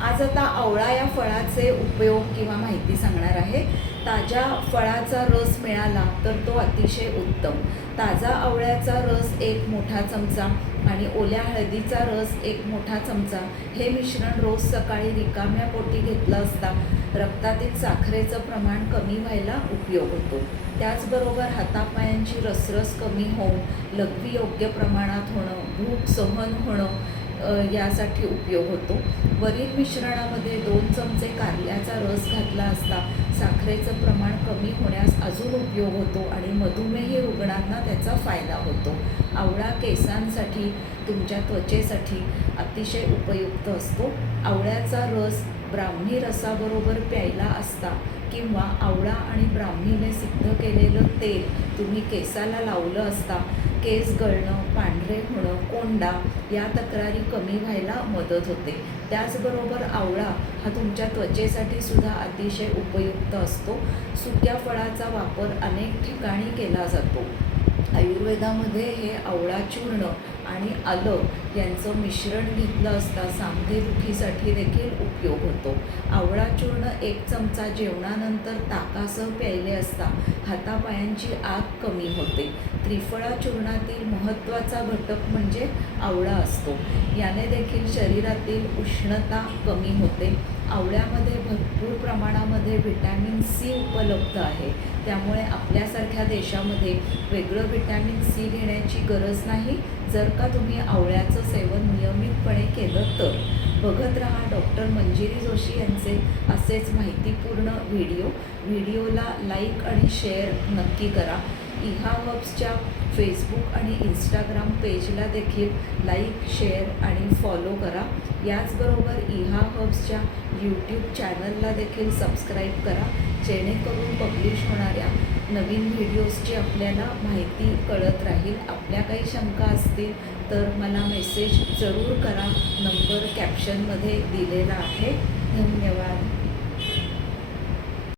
आज आता आवळा या फळाचे उपयोग किंवा माहिती सांगणार आहे। ताज्या फळाचा रस मिळाला तर तो अतिशय उत्तम। ताजा आवळ्याचा रस 1 मोठा चमचा आणि ओल्या हळदीचा रस 1 मोठा चमचा हे मिश्रण रोज सकाळी रिकाम्या पोटी घेतलं असता रक्तातील साखरेचं प्रमाण कमी व्हायला उपयोग होतो। त्याचबरोबर हातापायांची रसरस कमी होऊन लघवी योग्य प्रमाणात होणं, भूक सहन होणं यासाठी उपयोग होतो। वरील मिश्रणामध्ये 2 चमचे कारल्याचा रस घातला असता साखरेचं प्रमाण कमी होण्यास अजून उपयोग होतो आणि मधुमेही रुग्णांना त्याचा फायदा होतो। आवळा केसांसाठी, तुमच्या त्वचेसाठी अतिशय उपयुक्त असतो। आवळ्याचा रस ब्राह्मी रसाबरोबर प्यायला असता किंवा आवळा आणि ब्राह्मीने सिद्ध केलेलं तेल तुम्ही केसाला लावलं असता केस गळणं, पांढरे होणं, कोंडा या तक्रारी कमी व्हायला मदत होते। त्याचबरोबर आवळा हा तुमच्या त्वचेसाठी सुद्धा अतिशय उपयुक्त असतो। सुक्या फळाचा वापर अनेक ठिकाणी केला जातो। आयुर्वेदामध्ये हे आवळा चूर्ण आणि आलं यांचं मिश्रण घेतलं असता सांधेदुखीसाठी देखील उपयोग होतो। आवळा चूर्ण 1 चमचा जेवणानंतर ताकासह प्यायले असता हातापायांची आग कमी होते। त्रिफळा चूर्णातील महत्त्वाचा घटक म्हणजे आवळा असतो। याने देखील शरीरातील उष्णता कमी होते। आवळ्यामध्ये भरपूर प्रमाणामध्ये व्हिटॅमिन सी उपलब्ध आहे, त्यामुळे आपल्यासारख्या देशामध्ये वेगळं व्हिटॅमिन सी घेण्याची गरज नाही जर का तुम्ही आवळ्याचं सेवन नियमितपणे केलं तर। बघत रहा डॉक्टर मंजिरी जोशी यांचे असेच माहितीपूर्ण व्हिडिओला लाईक आणि शेअर नक्की करा। इहा हब्सच्या फेसबुक आणि इंस्टाग्राम पेजला देखील लाईक, शेअर आणि फॉलो करा। याचबरोबर इहा हब्सच्या यूट्यूब चॅनलला देखील सबस्क्राईब करा, जेणेकरून पब्लिश होणाऱ्या नवीन व्हिडिओजची आपल्याला माहिती कळत राहील। आपल्या काही शंका असतील तर मला मेसेज जरूर करा, नंबर कॅप्शनमध्ये दिलेला आहे। धन्यवाद।